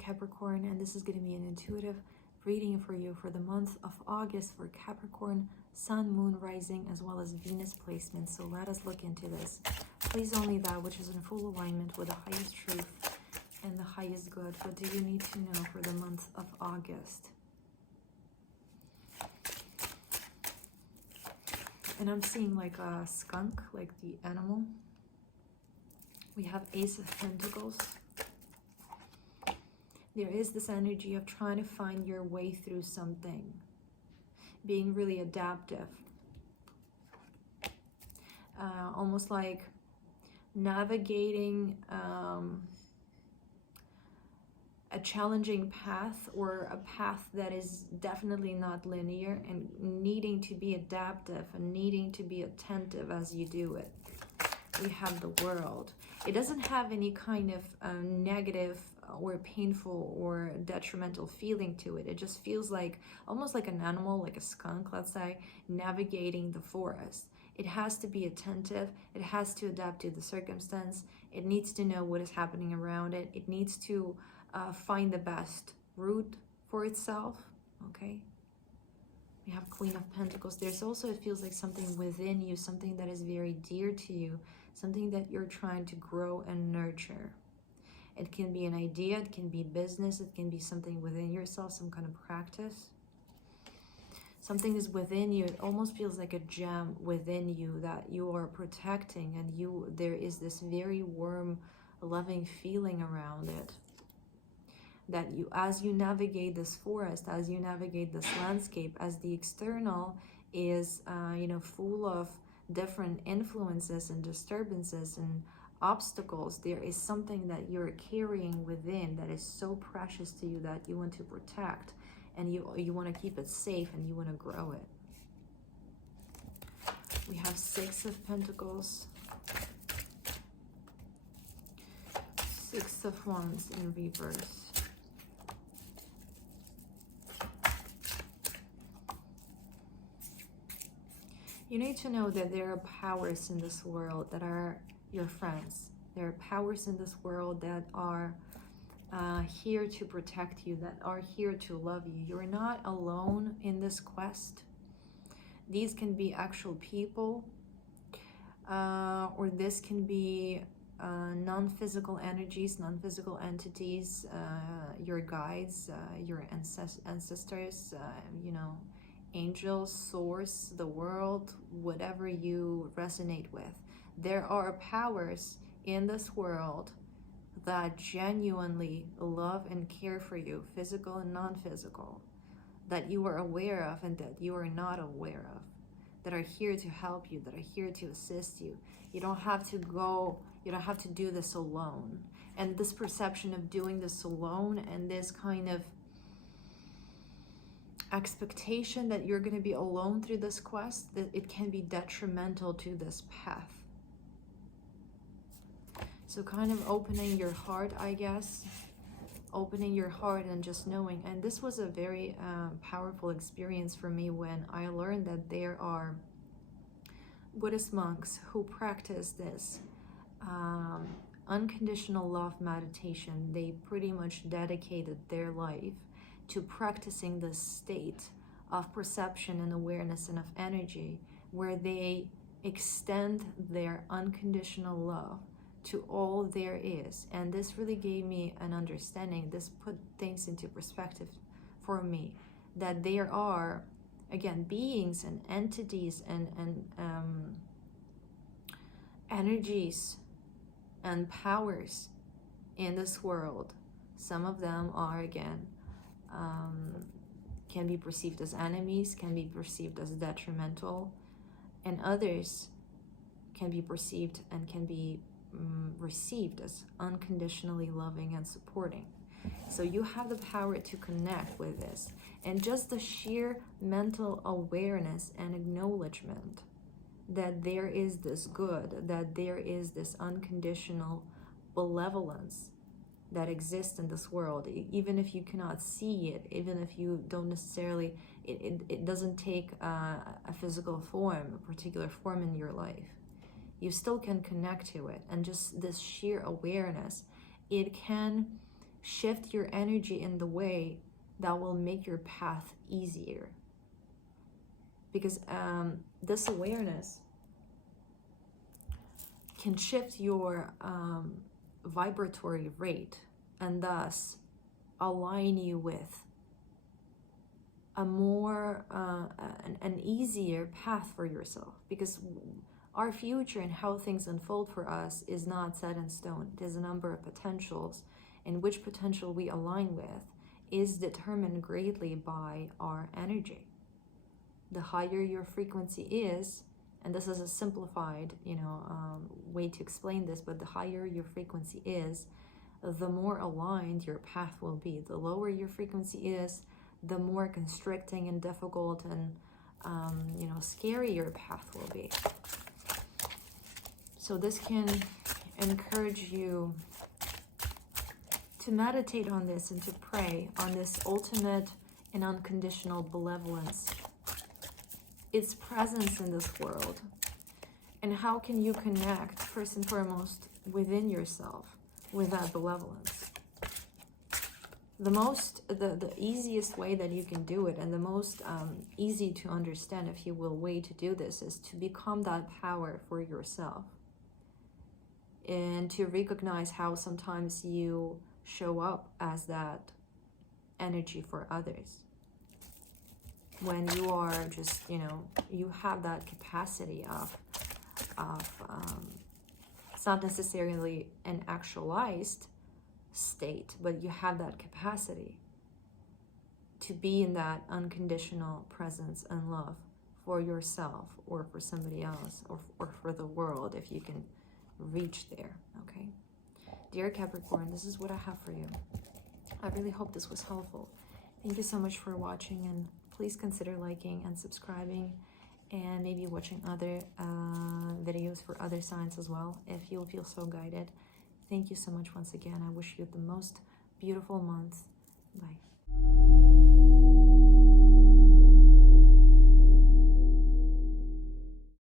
Capricorn, and this is going to be an intuitive reading for you for the month of August for Capricorn, Sun, Moon, Rising, as well as Venus placement. So let us look into this. Please only that which is in full alignment with the highest truth and the highest good. What do you need to know for the month of August? And I'm seeing like a skunk, like the animal. We have Ace of Pentacles. There is this energy of trying to find your way through something, being really adaptive, almost like navigating a challenging path, or a path that is definitely not linear, and needing to be adaptive and needing to be attentive as you do it. We have the World. It doesn't have any kind of negative or painful or detrimental feeling to it. It just feels like almost like an animal, like a skunk, let's say, navigating the forest. It has to be attentive. It has to adapt to the circumstance. It needs to know what is happening around it. It needs to find the best route for itself. Okay. We have Queen of Pentacles. There's also, it feels like something within you, something that is very dear to you, something that you're trying to grow and nurture. It can be an idea, it can be business, it can be something within yourself, some kind of practice. Something is within you. It almost feels like a gem within you that you are protecting, and there is this very warm, loving feeling around it. That you, as you navigate this forest, as you navigate this landscape, as the external is, full of different influences and disturbances and obstacles, there is something that you're carrying within that is so precious to you that you want to protect, and you want to keep it safe, and you want to grow it. We have Six of Pentacles, Six of Wands in reverse. You need to know that there are powers in this world that are your friends. There are powers in this world that are here to protect you, that are here to love you. You're not alone in this quest. These can be actual people, or this can be non-physical energies, non-physical entities, your guides, your ancestors, angels, source, the world, whatever you resonate with. There are powers in this world that genuinely love and care for you, physical and non-physical, that you are aware of and that you are not aware of, that are here to help you, that are here to assist you. You don't have to do this alone. And this perception of doing this alone, and this kind of expectation that you're going to be alone through this quest, that it can be detrimental to this path. So kind of opening your heart, I guess, opening your heart and just knowing. And this was a very powerful experience for me when I learned that there are Buddhist monks who practice this unconditional love meditation. They pretty much dedicated their life to practicing this state of perception and awareness and of energy, where they extend their unconditional love to all there is. And this really gave me an understanding. This put things into perspective for me, that there are, again, beings and entities and energies and powers in this world. Some of them are, again, can be perceived as enemies, can be perceived as detrimental, and others can be perceived and can be received as unconditionally loving and supporting. So you have the power to connect with this, and just the sheer mental awareness and acknowledgement that there is this good, that there is this unconditional benevolence that exists in this world, even if you cannot see it, even if you don't necessarily, it doesn't take a physical form, a particular form in your life. You still can connect to it. And just this sheer awareness, it can shift your energy in the way that will make your path easier. Because this awareness can shift your vibratory rate and thus align you with a more an easier path for yourself. Because our future and how things unfold for us is not set in stone. There's a number of potentials, and which potential we align with is determined greatly by our energy. The higher your frequency is, and this is a simplified, way to explain this, but the higher your frequency is, the more aligned your path will be. The lower your frequency is, the more constricting and difficult and, scary your path will be. So this can encourage you to meditate on this and to pray on this ultimate and unconditional benevolence, its presence in this world, and how can you connect first and foremost within yourself with that benevolence. The easiest way that you can do it, and the most easy to understand, if you will, way to do this, is to become that power for yourself, and to recognize how sometimes you show up as that energy for others. When you are just, you have that capacity of it's not necessarily an actualized state, but you have that capacity to be in that unconditional presence and love for yourself or for somebody else or for the world, if you can reach there. Okay, dear Capricorn, this is what I have for you. I really hope this was helpful. Thank you so much for watching, and please consider liking and subscribing, and maybe watching other videos for other signs as well, if you'll feel so guided. Thank you so much once again. I wish you the most beautiful month. Bye.